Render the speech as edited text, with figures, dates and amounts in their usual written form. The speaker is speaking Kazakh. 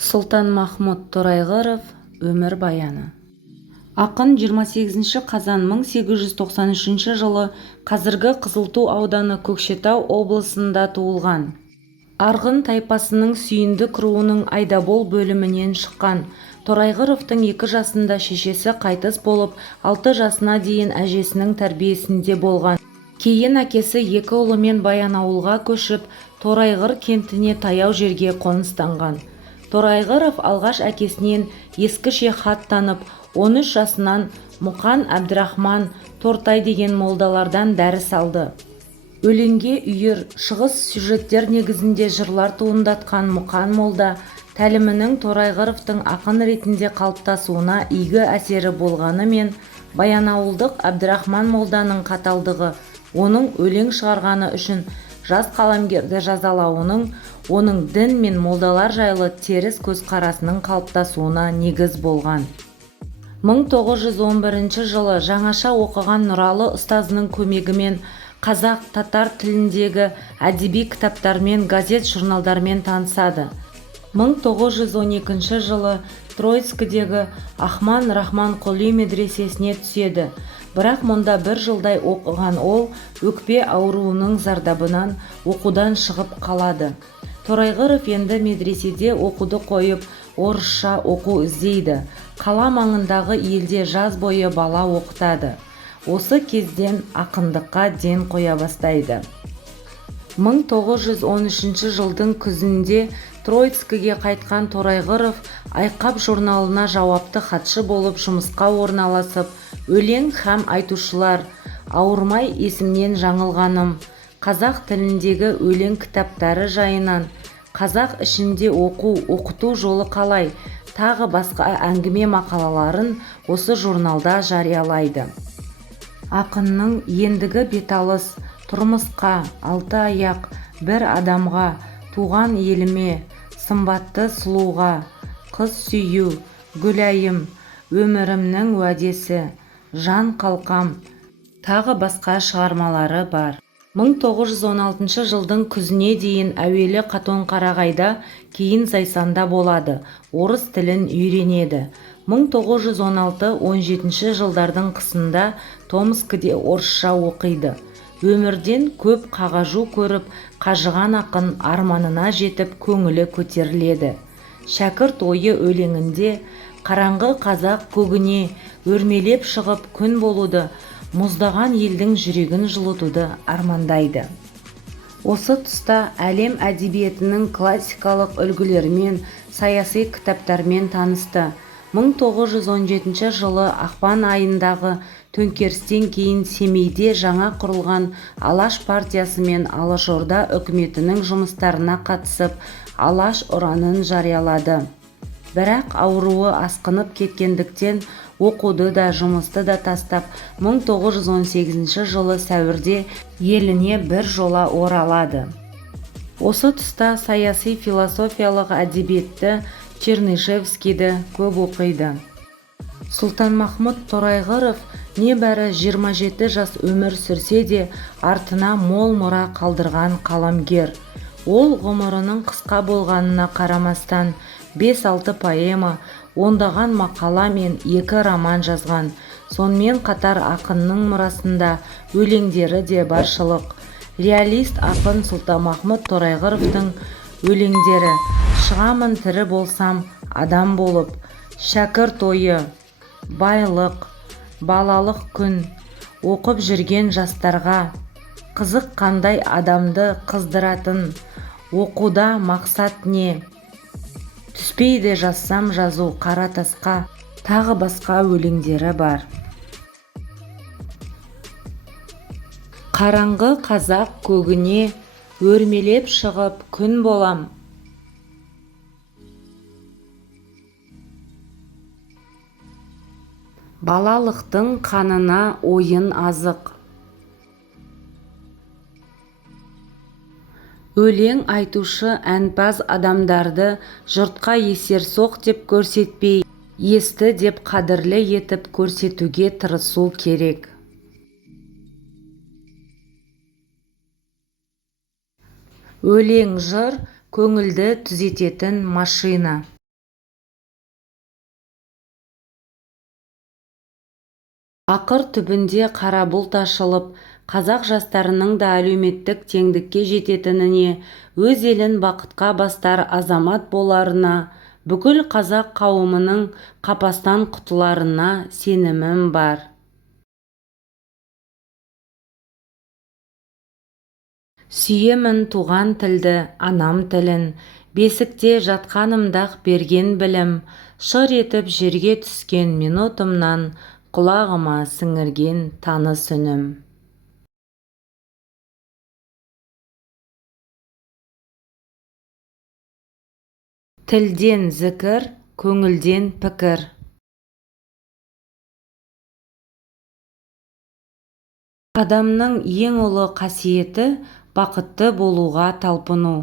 Сұлтанмахмұт Торайғыров өмірбаяны. Ақын 28 қазан 1893 жылы қазіргі Қызылту ауданы Көкшетау облысында туылған. Арғын тайпасының Сүйіндік руының Айдабол бөлімінен шыққан. Торайғыровтың 2 жасында шешесі қайтыс болып, 6 жасына дейін әжесінің тәрбиесінде болған. Кейін әкесі 2 ұлымен Баянауылға көшіп, Торайғыр кентіне таяу жерге қоныстанған. Торайғыров алғаш әкесінен ескіше хат танып, 13 жасынан Мұқан Әбдірахман Тортай деген молдалардан дәріс алды. Өлеңге үйір, шығыс сюжеттер негізінде жырлар туындатқан Мұқан молда тәлімінің Торайғыровтың ақын ретінде қалыптасуына игі әсері болғанымен, Баянауылдық Әбдірахман молданың қаталдығы оның өлең шығарғаны үшін жас қаламгерді жазалауының, оның дін мен молдалар жайлы теріс көзқарасының қалыптасуына негіз болған. 1911 жылы жаңаша оқыған Нұралы ұстазының көмегімен қазақ, татар тіліндегі әдеби кітаптармен, газет-журналдармен танысады. 1912 жылы Троицкідегі Ахман Рахманқұли медресесіне түседі. Бірақ мұнда 1 жылдай оқыған ол өкпе ауруының зардабынан оқудан шығып қалады. Торайғыров енді медреседе оқуды қойып, орысша оқу іздейді. Қала маңындағы елде жаз бойы бала оқытады. Осы кезден ақындыққа ден қоя бастайды. 1913 жылдың күзінде Троицкіге қайтқан Торайғыров Айқап журналына жауапты хатшы болып жұмысқа орналасып, өлең һәм айтушылар, ауырмай есімнен жаңылғаным, қазақ тіліндегі өлең кітаптары жайынан, қазақ ішінде оқыту жолы қалай, тағы басқа әңгіме мақалаларын осы журналда жариялайды. Ақынның ендігі беталыс, тұрмысқа, 6 аяқ, бір адамға, туған еліме, сымбатты сұлуға, қыз сүю, гүлайым, өмірімнің уәдесі, жан қалқам, тағы басқа шығармалары бар. 1916 жылдың күзіне дейін әуелі Қатонқарағайда, кейін Зайсанда болады, орыс тілін үйренеді. 1916-17 жылдардың қысында Томскіде орысша оқиды. Өмірден көп қағажу көріп, қажыған ақын арманына жетіп көңілі көтеріледі. Шәкірт ойы өлеңінде қараңғы қазақ көгіне өрмелеп шығып күн болуды, мұздаған елдің жүрегін жылытуды армандайды. Осы тұста әлем әдебиетінің классикалық үлгілерімен, саяси кітаптармен танысты. 1917 жылы ақпан айындағы төңкерістен кейін Семейде жаңа құрылған Алаш партиясы мен Алашорда үкіметінің жұмыстарына қатысып, Алаш ұранын жариялады. Бірақ ауруы асқынып кеткендіктен оқуды да жұмысты да тастап, 1918 жылы сәуірде еліне бір жола оралады. Осы тұста саяси философиялық әдебиетті Чернышевскийді көп оқиды. Сұлтанмахмұт Торайғыров небәрі 27 жас өмір сүрсе де, артына мол мұра қалдырған қаламгер. Ол ғұмырының қысқа болғанына қарамастан 5-6 поэма, ондаған мақала мен 2 роман жазған. Сонымен қатар ақынның мұрасында өлеңдері де баршылық. Реалист ақын Сұлтанмахмұт Торайғыровтың өлеңдері «Шығамын тірі болсам адам болып», «Шәкірт ойы», «Байлық», «Балалық күн», «Оқып жүрген жастарға», «Қызық қандай адамды қыздыратын», «Оқуда мақсат не», «Түспейді жазсам жазу қара тасқа», тағы басқа өлеңдері бар. Қараңғы қазақ көгіне өрмелеп шығып күн болам. Балалықтың қанына ойын азық. Өлең айтушы әнпаз адамдарды жұртқа есерсоқ деп көрсетпей, есті деп қадірлі етіп көрсетуге тырысу керек. Өлең жыр көңілді түзететін машина. Ақыр түбінде қара бұлт ашылып, қазақ жастарының да әлеуметтік теңдікке жететініне, өз елін бақытқа бастар азамат боларына, бүкіл қазақ қауымының қапастан құтыларына сенімім бар. Сүйемін туған тілді, анам тілін, бесікте жатқанымда-ақ берген білім, шыр етіп жерге түскен минутымнан, құлағыма сіңірген таныс үнім. Тілден зікір, көңілден пікір. Адамның ең ұлы қасиеті бақытты болуға талпыну.